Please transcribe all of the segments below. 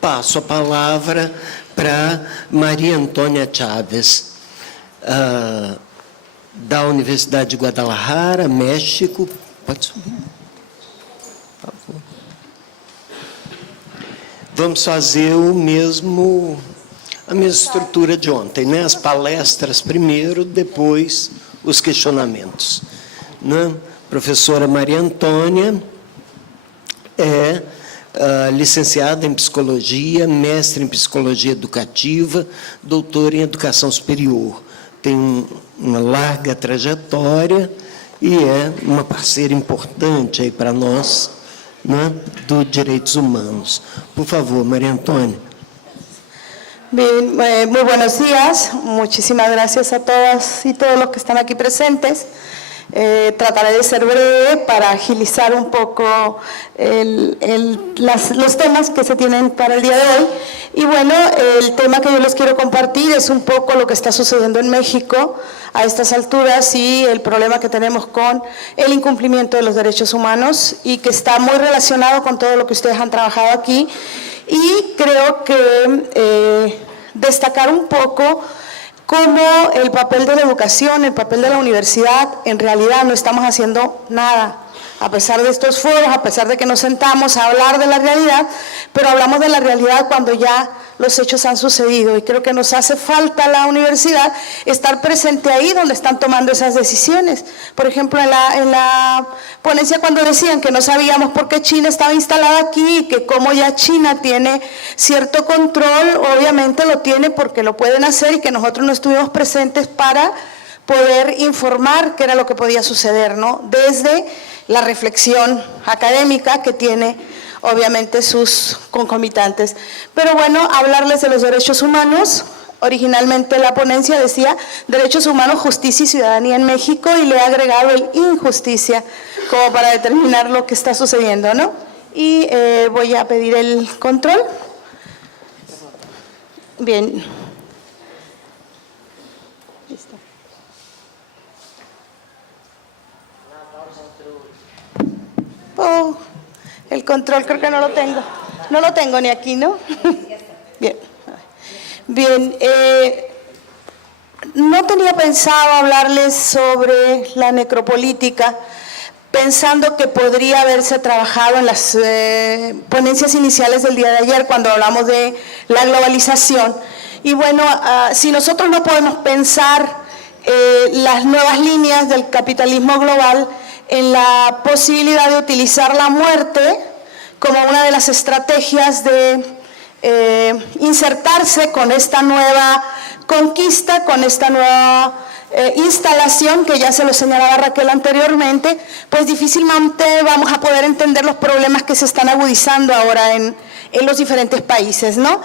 passo a palavra para Maria Antônia Chávez, da Universidade de Guadalajara, México. Pode subir, por favor. Vamos fazer a mesma estrutura de ontem, né? As palestras primeiro, depois os questionamentos. Né? Professora Maria Antônia é licenciada em Psicologia, mestre em Psicologia Educativa, doutora em Educação Superior. Tem uma larga trajetória e é uma parceira importante aí para nós, né, dos direitos humanos. Por favor, María Antonia. Bien, muy buenos días. Muchísimas gracias a todas y todos los que están aquí presentes. Trataré de ser breve para agilizar un poco los temas que se tienen para el día de hoy. Y bueno, el tema que yo les quiero compartir es un poco lo que está sucediendo en México a estas alturas y el problema que tenemos con el incumplimiento de los derechos humanos y que está muy relacionado con todo lo que ustedes han trabajado aquí. Y creo que destacar un poco cómo el papel de la educación, el papel de la universidad, en realidad no estamos haciendo nada. A pesar de estos foros, a pesar de que nos sentamos a hablar de la realidad, pero hablamos de la realidad cuando ya los hechos han sucedido. Y creo que nos hace falta a la universidad estar presente ahí donde están tomando esas decisiones. Por ejemplo, en la ponencia cuando decían que no sabíamos por qué China estaba instalada aquí y que como ya China tiene cierto control, obviamente lo tiene porque lo pueden hacer y que nosotros no estuvimos presentes para poder informar qué era lo que podía suceder, ¿no? Desde la reflexión académica que tiene obviamente sus concomitantes. Pero bueno, hablarles de los derechos humanos. Originalmente la ponencia decía derechos humanos, justicia y ciudadanía en México y le he agregado el injusticia como para determinar lo que está sucediendo, ¿no? Y voy a pedir el control. Bien. Listo. Oh, el control creo que no lo tengo. No lo tengo ni aquí, ¿no? Bien. Bien. No tenía pensado hablarles sobre la necropolítica, pensando que podría haberse trabajado en las ponencias iniciales del día de ayer cuando hablamos de la globalización. Y bueno, si nosotros no podemos pensar las nuevas líneas del capitalismo global en la posibilidad de utilizar la muerte como una de las estrategias de insertarse con esta nueva conquista, con esta nueva instalación, que ya se lo señalaba Raquel anteriormente, pues difícilmente vamos a poder entender los problemas que se están agudizando ahora en los diferentes países, ¿no?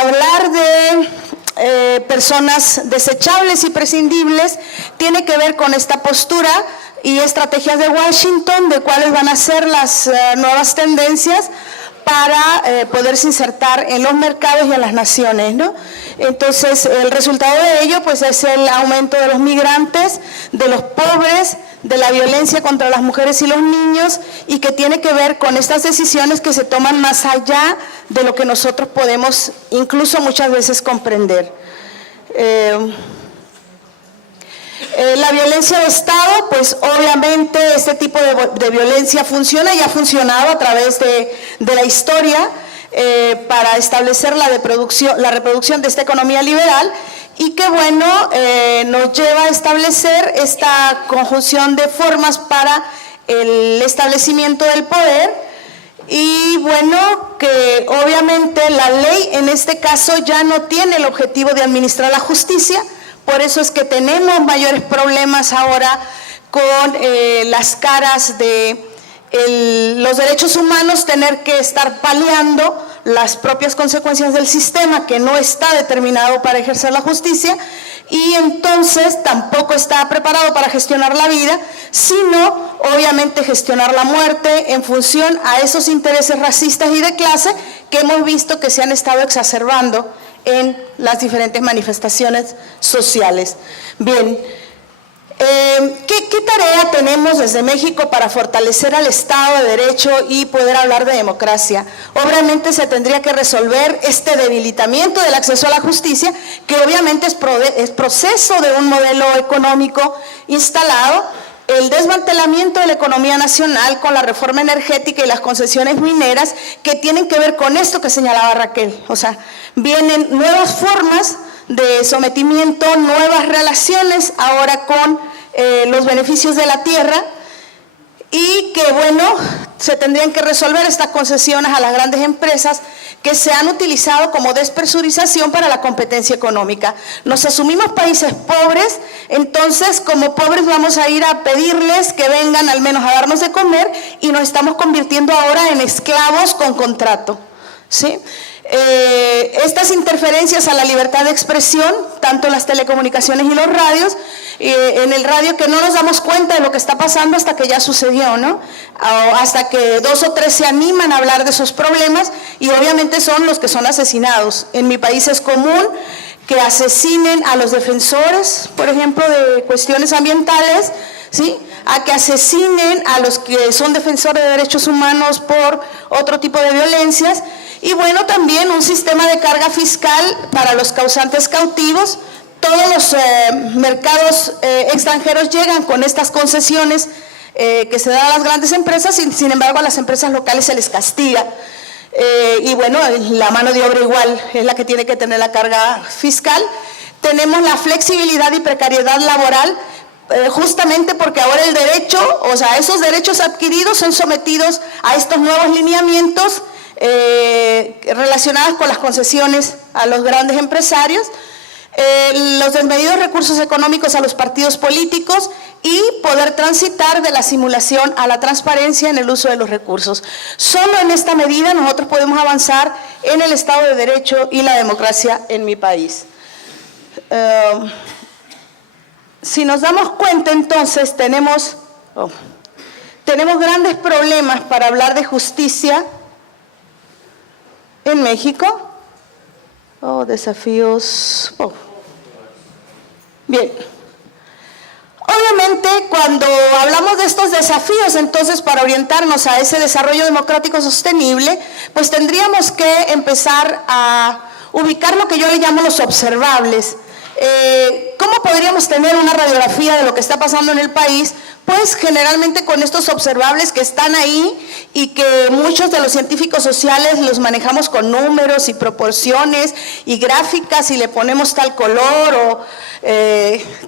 Hablar de personas desechables y prescindibles tiene que ver con esta postura y estrategias de Washington de cuáles van a ser las nuevas tendencias para poderse insertar en los mercados y en las naciones, ¿no? Entonces, el resultado de ello pues, es el aumento de los migrantes, de los pobres, de la violencia contra las mujeres y los niños, y que tiene que ver con estas decisiones que se toman más allá de lo que nosotros podemos incluso muchas veces comprender. La violencia de Estado, pues obviamente este tipo de violencia funciona y ha funcionado a través de la historia para establecer la reproducción de esta economía liberal y que bueno, nos lleva a establecer esta conjunción de formas para el establecimiento del poder y bueno, que obviamente la ley en este caso ya no tiene el objetivo de administrar la justicia. Por eso es que tenemos mayores problemas ahora con las caras de los derechos humanos, tener que estar paliando las propias consecuencias del sistema que no está determinado para ejercer la justicia y entonces tampoco está preparado para gestionar la vida, sino obviamente gestionar la muerte en función a esos intereses racistas y de clase que hemos visto que se han estado exacerbando en las diferentes manifestaciones sociales. Bien, ¿Qué tarea tenemos desde México para fortalecer al Estado de Derecho y poder hablar de democracia? Obviamente se tendría que resolver este debilitamiento del acceso a la justicia, que obviamente es proceso de un modelo económico instalado, el desmantelamiento de la economía nacional con la reforma energética y las concesiones mineras, que tienen que ver con esto que señalaba Raquel. O sea, vienen nuevas formas de sometimiento, nuevas relaciones ahora con los beneficios de la tierra, y que, bueno, se tendrían que resolver estas concesiones a las grandes empresas que se han utilizado como despresurización para la competencia económica. Nos asumimos países pobres, entonces como pobres vamos a ir a pedirles que vengan al menos a darnos de comer, y nos estamos convirtiendo ahora en esclavos con contrato, ¿sí? Estas interferencias a la libertad de expresión, tanto en las telecomunicaciones y los radios, en el radio, que no nos damos cuenta de lo que está pasando hasta que ya sucedió, ¿no? Hasta que 2 o 3 se animan a hablar de esos problemas, y obviamente son los que son asesinados. En mi país es común que asesinen a los defensores, por ejemplo, de cuestiones ambientales, ¿sí?, a que asesinen a los que son defensores de derechos humanos por otro tipo de violencias, y bueno, también un sistema de carga fiscal para los causantes cautivos. Todos los mercados extranjeros llegan con estas concesiones que se dan a las grandes empresas, y sin embargo a las empresas locales se les castiga. Y bueno, la mano de obra igual es la que tiene que tener la carga fiscal. Tenemos la flexibilidad y precariedad laboral, justamente porque ahora el derecho, o sea, esos derechos adquiridos son sometidos a estos nuevos lineamientos relacionados con las concesiones a los grandes empresarios, los desmedidos recursos económicos a los partidos políticos, y poder transitar de la simulación a la transparencia en el uso de los recursos. Solo en esta medida nosotros podemos avanzar en el Estado de Derecho y la democracia en mi país. Si nos damos cuenta, entonces, tenemos grandes problemas para hablar de justicia en México. Desafíos. Bien. Obviamente, cuando hablamos de estos desafíos, entonces, para orientarnos a ese desarrollo democrático sostenible, pues tendríamos que empezar a ubicar lo que yo le llamo los observables. ¿Cómo podríamos tener una radiografía de lo que está pasando en el país? Pues generalmente con estos observables que están ahí, y que muchos de los científicos sociales los manejamos con números y proporciones y gráficas, y le ponemos tal color o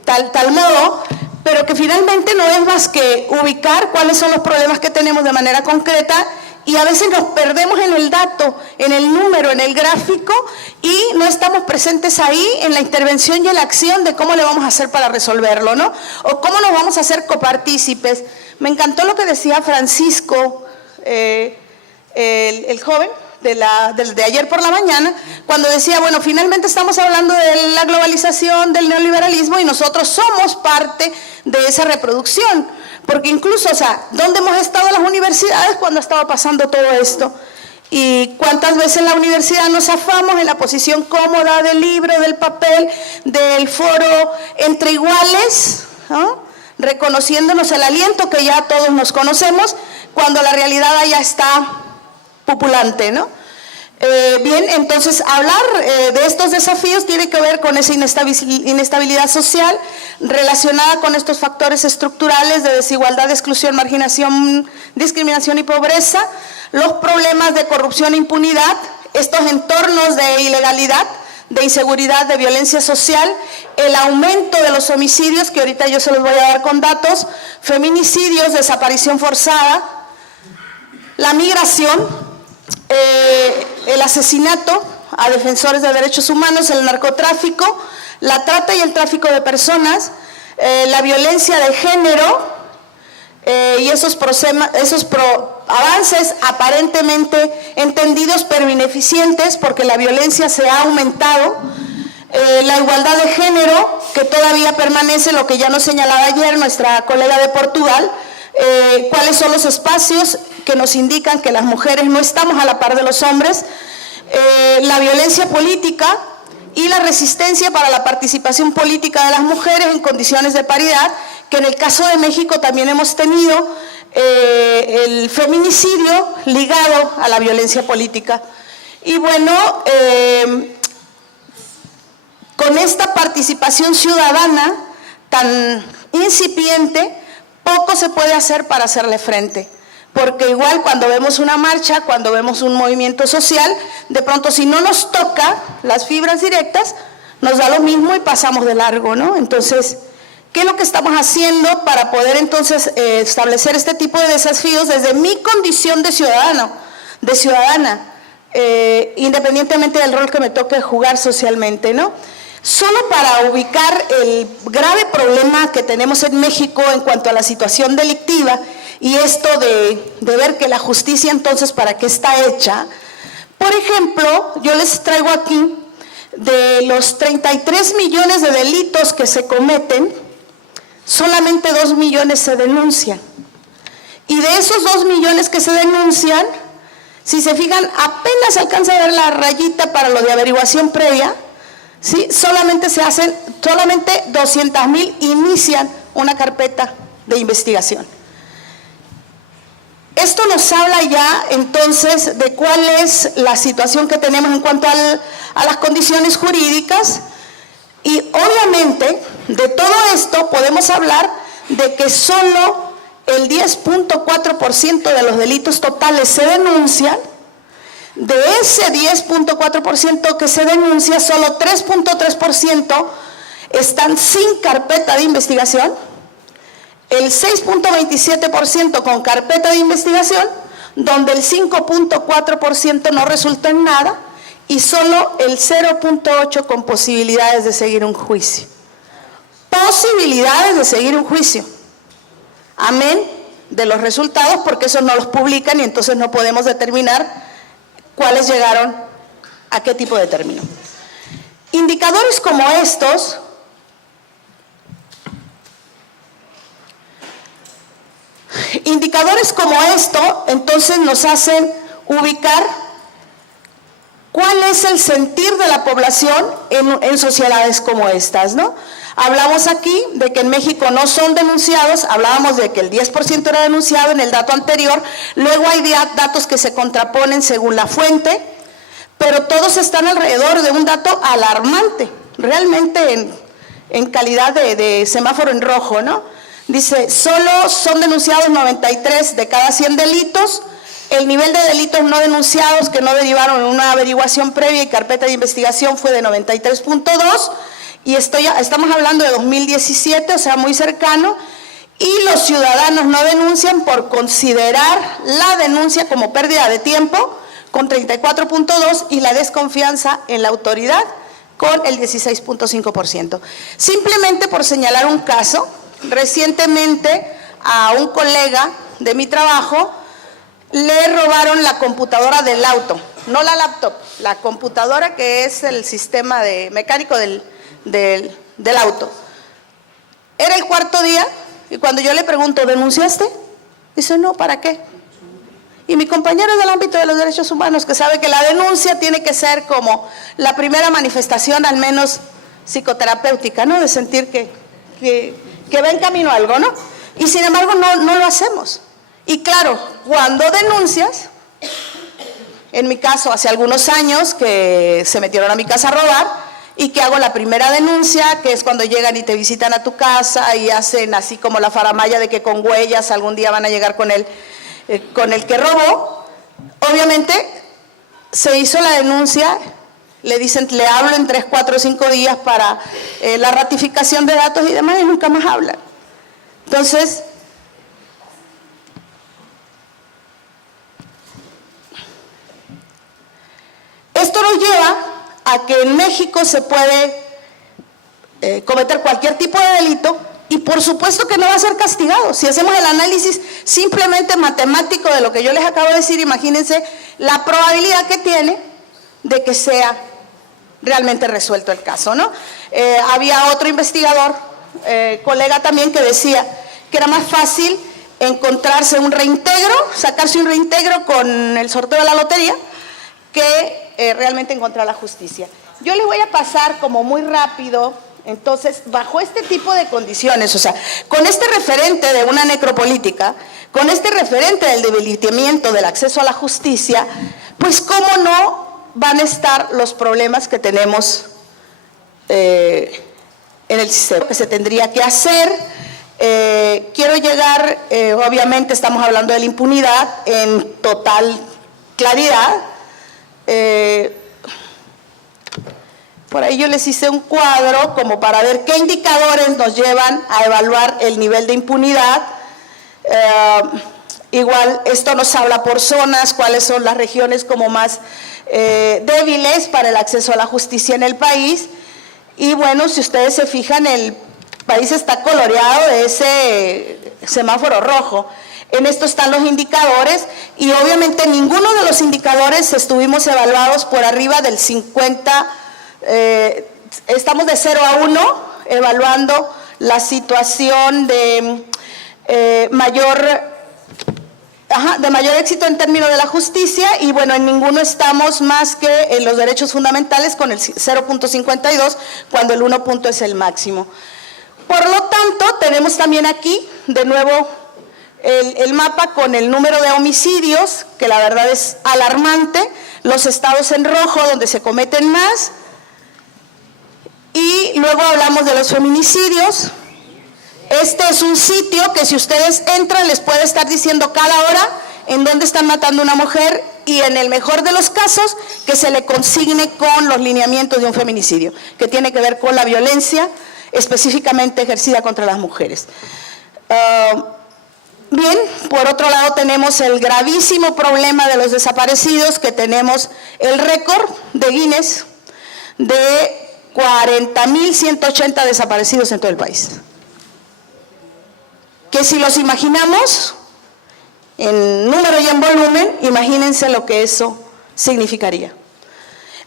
tal modo, pero que finalmente no es más que ubicar cuáles son los problemas que tenemos de manera concreta, y a veces nos perdemos en el dato, en el número, en el gráfico, y no estamos presentes ahí en la intervención y en la acción de cómo le vamos a hacer para resolverlo, ¿no? O cómo nos vamos a hacer copartícipes. Me encantó lo que decía Francisco, el joven de ayer por la mañana, cuando decía, bueno, finalmente estamos hablando de la globalización, del neoliberalismo, y nosotros somos parte de esa reproducción. Porque incluso, o sea, ¿dónde hemos estado en las universidades cuando estaba pasando todo esto? Y cuántas veces en la universidad nos zafamos en la posición cómoda del libro, del papel, del foro entre iguales, ¿no?, reconociéndonos el aliento que ya todos nos conocemos, cuando la realidad allá está pupulante, ¿no? Bien, entonces hablar de estos desafíos tiene que ver con esa inestabilidad social relacionada con estos factores estructurales de desigualdad, exclusión, marginación, discriminación y pobreza, los problemas de corrupción e impunidad, estos entornos de ilegalidad, de inseguridad, de violencia social, el aumento de los homicidios, que ahorita yo se los voy a dar con datos, feminicidios, desaparición forzada, la migración, el asesinato a defensores de derechos humanos, el narcotráfico, la trata y el tráfico de personas, la violencia de género, y esos avances aparentemente entendidos pero ineficientes, porque la violencia se ha aumentado, la igualdad de género, que todavía permanece, lo que ya nos señalaba ayer nuestra colega de Portugal, cuáles son los espacios que nos indican que las mujeres no estamos a la par de los hombres, la violencia política y la resistencia para la participación política de las mujeres en condiciones de paridad, que en el caso de México también hemos tenido el feminicidio ligado a la violencia política. Y bueno, con esta participación ciudadana tan incipiente, poco se puede hacer para hacerle frente. Porque igual cuando vemos una marcha, cuando vemos un movimiento social, de pronto si no nos toca las fibras directas, nos da lo mismo y pasamos de largo, ¿no? Entonces, ¿qué es lo que estamos haciendo para poder entonces establecer este tipo de desafíos desde mi condición de ciudadano, de ciudadana, independientemente del rol que me toque jugar socialmente, ¿no? Solo para ubicar el grave problema que tenemos en México en cuanto a la situación delictiva y esto de ver que la justicia entonces para qué está hecha. Por ejemplo, yo les traigo aquí de los 33 millones de delitos que se cometen, solamente 2 millones se denuncian. Y de esos 2 millones que se denuncian, si se fijan, apenas alcanza a ver la rayita para lo de averiguación previa, ¿sí? Solamente 200,000 inician una carpeta de investigación. Esto nos habla ya entonces de cuál es la situación que tenemos en cuanto a las condiciones jurídicas y obviamente de todo esto podemos hablar de que solo el 10.4% de los delitos totales se denuncian. De ese 10.4% que se denuncia, solo 3.3% están sin carpeta de investigación, el 6.27% con carpeta de investigación, donde el 5.4% no resulta en nada y solo el 0.8% con posibilidades de seguir un juicio. Posibilidades de seguir un juicio. Amén de los resultados, porque esos no los publican y entonces no podemos determinar cuáles llegaron a qué tipo de término. Indicadores como estos entonces nos hacen ubicar cuál es el sentir de la población en sociedades como estas, ¿no? Hablamos aquí de que en México no son denunciados, hablábamos de que el 10% era denunciado en el dato anterior, luego hay datos que se contraponen según la fuente, pero todos están alrededor de un dato alarmante, realmente en calidad de semáforo en rojo, ¿no? Dice, solo son denunciados 93 de cada 100 delitos, el nivel de delitos no denunciados que no derivaron en una averiguación previa y carpeta de investigación fue de 93.2, y estamos hablando de 2017, o sea, muy cercano, y los ciudadanos no denuncian por considerar la denuncia como pérdida de tiempo, con 34.2%, y la desconfianza en la autoridad, con el 16.5%. Simplemente por señalar un caso, recientemente a un colega de mi trabajo le robaron la computadora del auto, no la laptop, la computadora que es el sistema mecánico del auto. Era el cuarto día y cuando yo le pregunto, ¿denunciaste? Dice, no, ¿para qué? Y mi compañero del ámbito de los derechos humanos, que sabe que la denuncia tiene que ser como la primera manifestación, al menos psicoterapéutica, ¿no? De sentir que va en camino a algo, ¿no? Y sin embargo no lo hacemos. Y claro, cuando denuncias, en mi caso hace algunos años que se metieron a mi casa a robar, y que hago la primera denuncia, que es cuando llegan y te visitan a tu casa y hacen así como la faramalla de que con huellas algún día van a llegar con el que robó. Obviamente se hizo la denuncia, le dicen, le hablo en 3, 4, 5 días para la ratificación de datos y demás, y nunca más hablan. Entonces, esto nos lleva a que en México se puede cometer cualquier tipo de delito y por supuesto que no va a ser castigado. Si hacemos el análisis simplemente matemático de lo que yo les acabo de decir, imagínense la probabilidad que tiene de que sea realmente resuelto el caso, ¿no? Había otro investigador, colega también, que decía que era más fácil encontrarse un reintegro, sacarse un reintegro con el sorteo de la lotería, que realmente encontrar la justicia. Yo les voy a pasar como muy rápido Entonces, bajo este tipo de condiciones, o sea, con este referente de una necropolítica, con este referente del debilitamiento del acceso a la justicia, pues cómo no van a estar los problemas que tenemos en el sistema, que se tendría que hacer. Quiero llegar, obviamente estamos hablando de la impunidad en total claridad. Por ahí yo les hice un cuadro como para ver qué indicadores nos llevan a evaluar el nivel de impunidad. Igual esto nos habla por zonas, cuáles son las regiones como más débiles para el acceso a la justicia en el país. Y bueno, si ustedes se fijan, el país está coloreado de ese semáforo rojo. En esto están los indicadores y obviamente ninguno de los indicadores estuvimos evaluados por arriba del 50. Estamos de 0 a 1 evaluando la situación de mayor éxito en términos de la justicia y bueno, en ninguno estamos más que en los derechos fundamentales con el 0.52 cuando el 1 punto es el máximo. Por lo tanto, tenemos también aquí de nuevo el mapa con el número de homicidios, que la verdad es alarmante, los estados en rojo donde se cometen más. Y luego hablamos de los feminicidios. Este es un sitio que si ustedes entran les puede estar diciendo cada hora en dónde están matando a una mujer y en el mejor de los casos que se le consigne con los lineamientos de un feminicidio, que tiene que ver con la violencia específicamente ejercida contra las mujeres. Bien, por otro lado tenemos el gravísimo problema de los desaparecidos, que tenemos el récord de Guinness de 40.180 desaparecidos en todo el país. Que si los imaginamos en número y en volumen, imagínense lo que eso significaría.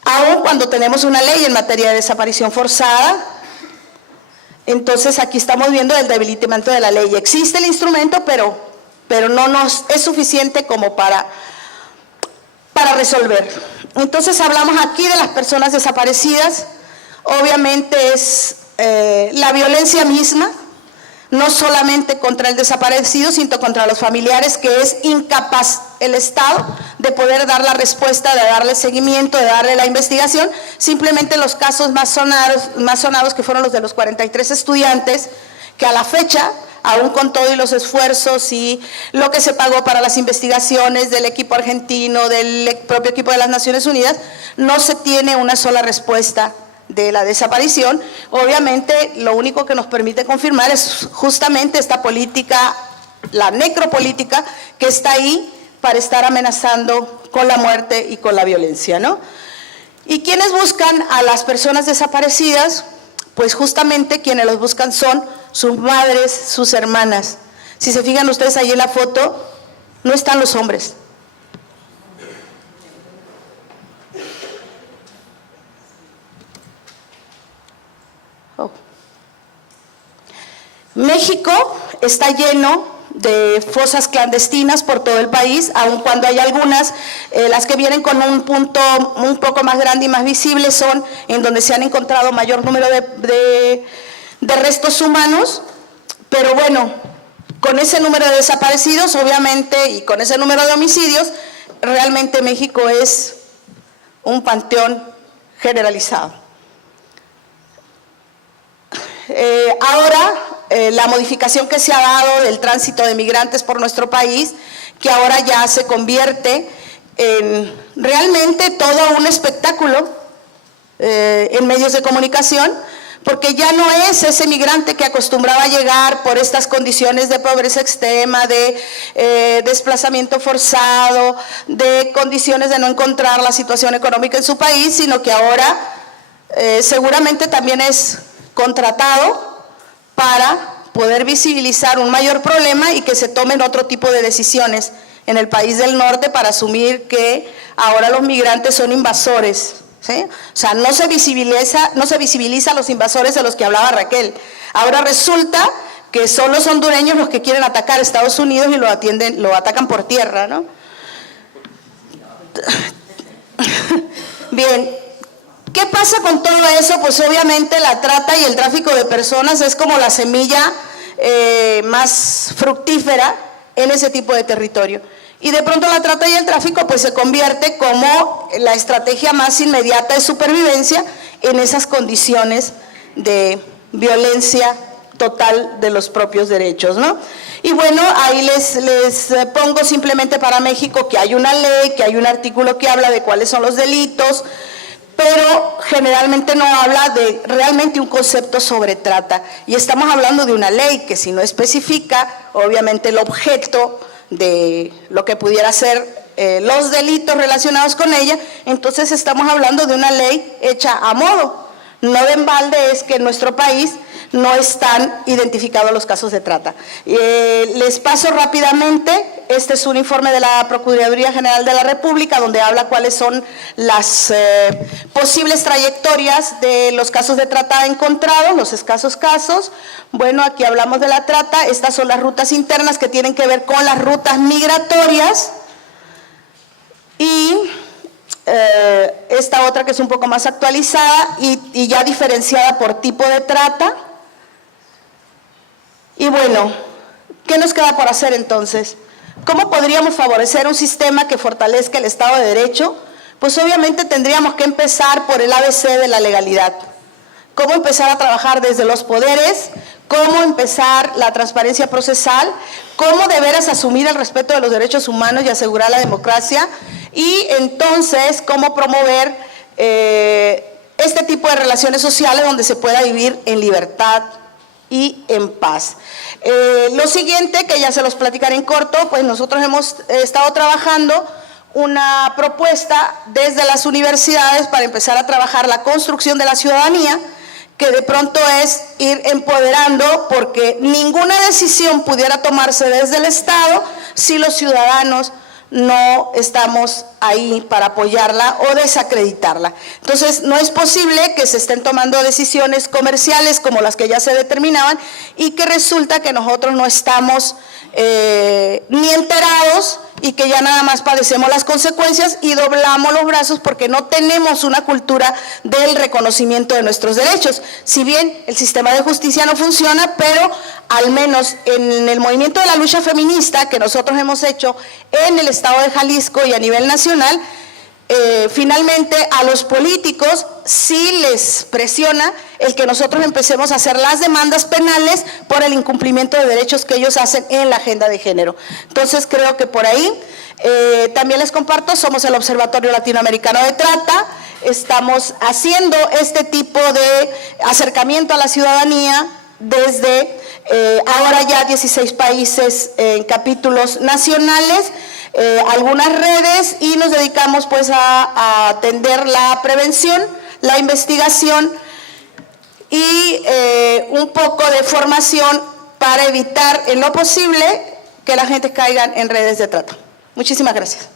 Aún cuando tenemos una ley en materia de desaparición forzada, entonces aquí estamos viendo el debilitamiento de la ley. Existe el instrumento, pero no nos es suficiente como para resolver. Entonces hablamos aquí de las personas desaparecidas. Obviamente es la violencia misma, no solamente contra el desaparecido, sino contra los familiares, que es incapaz el Estado de poder dar la respuesta, de darle seguimiento, de darle la investigación. Simplemente los casos más sonados que fueron los de los 43 estudiantes, que a la fecha, aún con todo y los esfuerzos y lo que se pagó para las investigaciones del equipo argentino, del propio equipo de las Naciones Unidas, no se tiene una sola respuesta de la desaparición. Obviamente lo único que nos permite confirmar es justamente esta política, la necropolítica, que está ahí para estar amenazando con la muerte y con la violencia, ¿no? ¿Y quiénes buscan a las personas desaparecidas? Pues justamente quienes los buscan son sus madres, sus hermanas. Si se fijan ustedes ahí en la foto, no están los hombres. México está lleno de fosas clandestinas por todo el país, aun cuando hay algunas, las que vienen con un punto un poco más grande y más visible son en donde se han encontrado mayor número de restos humanos, pero bueno, con ese número de desaparecidos, obviamente, y con ese número de homicidios, realmente México es un panteón generalizado. Ahora, la modificación que se ha dado del tránsito de migrantes por nuestro país, que ahora ya se convierte en realmente todo un espectáculo en medios de comunicación, porque ya no es ese migrante que acostumbraba a llegar por estas condiciones de pobreza extrema, de desplazamiento forzado, de condiciones de no encontrar la situación económica en su país, sino que ahora seguramente también es contratado para poder visibilizar un mayor problema y que se tomen otro tipo de decisiones en el país del norte para asumir que ahora los migrantes son invasores, ¿sí? O sea, no se visibiliza a los invasores de los que hablaba Raquel. Ahora resulta que son los hondureños los que quieren atacar a Estados Unidos y lo atacan por tierra, ¿no? Bien, ¿Qué pasa con todo eso? Pues obviamente la trata y el tráfico de personas es como la semilla más fructífera en ese tipo de territorio. Y de pronto la trata y el tráfico pues se convierte como la estrategia más inmediata de supervivencia en esas condiciones de violencia total de los propios derechos, ¿no? Y bueno, ahí les pongo simplemente para México que hay una ley, que hay un artículo que habla de cuáles son los delitos, pero generalmente no habla de realmente un concepto sobre trata. Y estamos hablando de una ley que si no especifica, obviamente el objeto de lo que pudiera ser los delitos relacionados con ella, entonces estamos hablando de una ley hecha a modo. No de embalde es que en nuestro país no están identificados los casos de trata. Les paso rápidamente, este es un informe de la Procuraduría General de la República donde habla cuáles son las posibles trayectorias de los casos de trata encontrados, los escasos casos. Bueno, aquí hablamos de la trata, estas son las rutas internas que tienen que ver con las rutas migratorias y esta otra que es un poco más actualizada y ya diferenciada por tipo de trata. Y bueno, ¿qué nos queda por hacer entonces? ¿Cómo podríamos favorecer un sistema que fortalezca el Estado de Derecho? Pues obviamente tendríamos que empezar por el ABC de la legalidad. ¿Cómo empezar a trabajar desde los poderes? ¿Cómo empezar la transparencia procesal? ¿Cómo de veras asumir el respeto de los derechos humanos y asegurar la democracia? Y entonces, ¿cómo promover este tipo de relaciones sociales donde se pueda vivir en libertad y en paz? Lo siguiente, que ya se los platicaré en corto, pues nosotros hemos estado trabajando una propuesta desde las universidades para empezar a trabajar la construcción de la ciudadanía, que de pronto es ir empoderando, porque ninguna decisión pudiera tomarse desde el Estado si los ciudadanos no estamos ahí para apoyarla o desacreditarla. Entonces, no es posible que se estén tomando decisiones comerciales como las que ya se determinaban y que resulta que nosotros no estamos ni enterados y que ya nada más padecemos las consecuencias y doblamos los brazos porque no tenemos una cultura del reconocimiento de nuestros derechos. Si bien el sistema de justicia no funciona, pero al menos en el movimiento de la lucha feminista que nosotros hemos hecho en el estado de Jalisco y a nivel nacional, finalmente a los políticos sí les presiona el que nosotros empecemos a hacer las demandas penales por el incumplimiento de derechos que ellos hacen en la agenda de género. Entonces creo que por ahí también les comparto, somos el Observatorio Latinoamericano de Trata, estamos haciendo este tipo de acercamiento a la ciudadanía desde ahora ya 16 países en capítulos nacionales, algunas redes, y nos dedicamos pues a atender la prevención, la investigación y un poco de formación para evitar en lo posible que la gente caiga en redes de trata. Muchísimas gracias.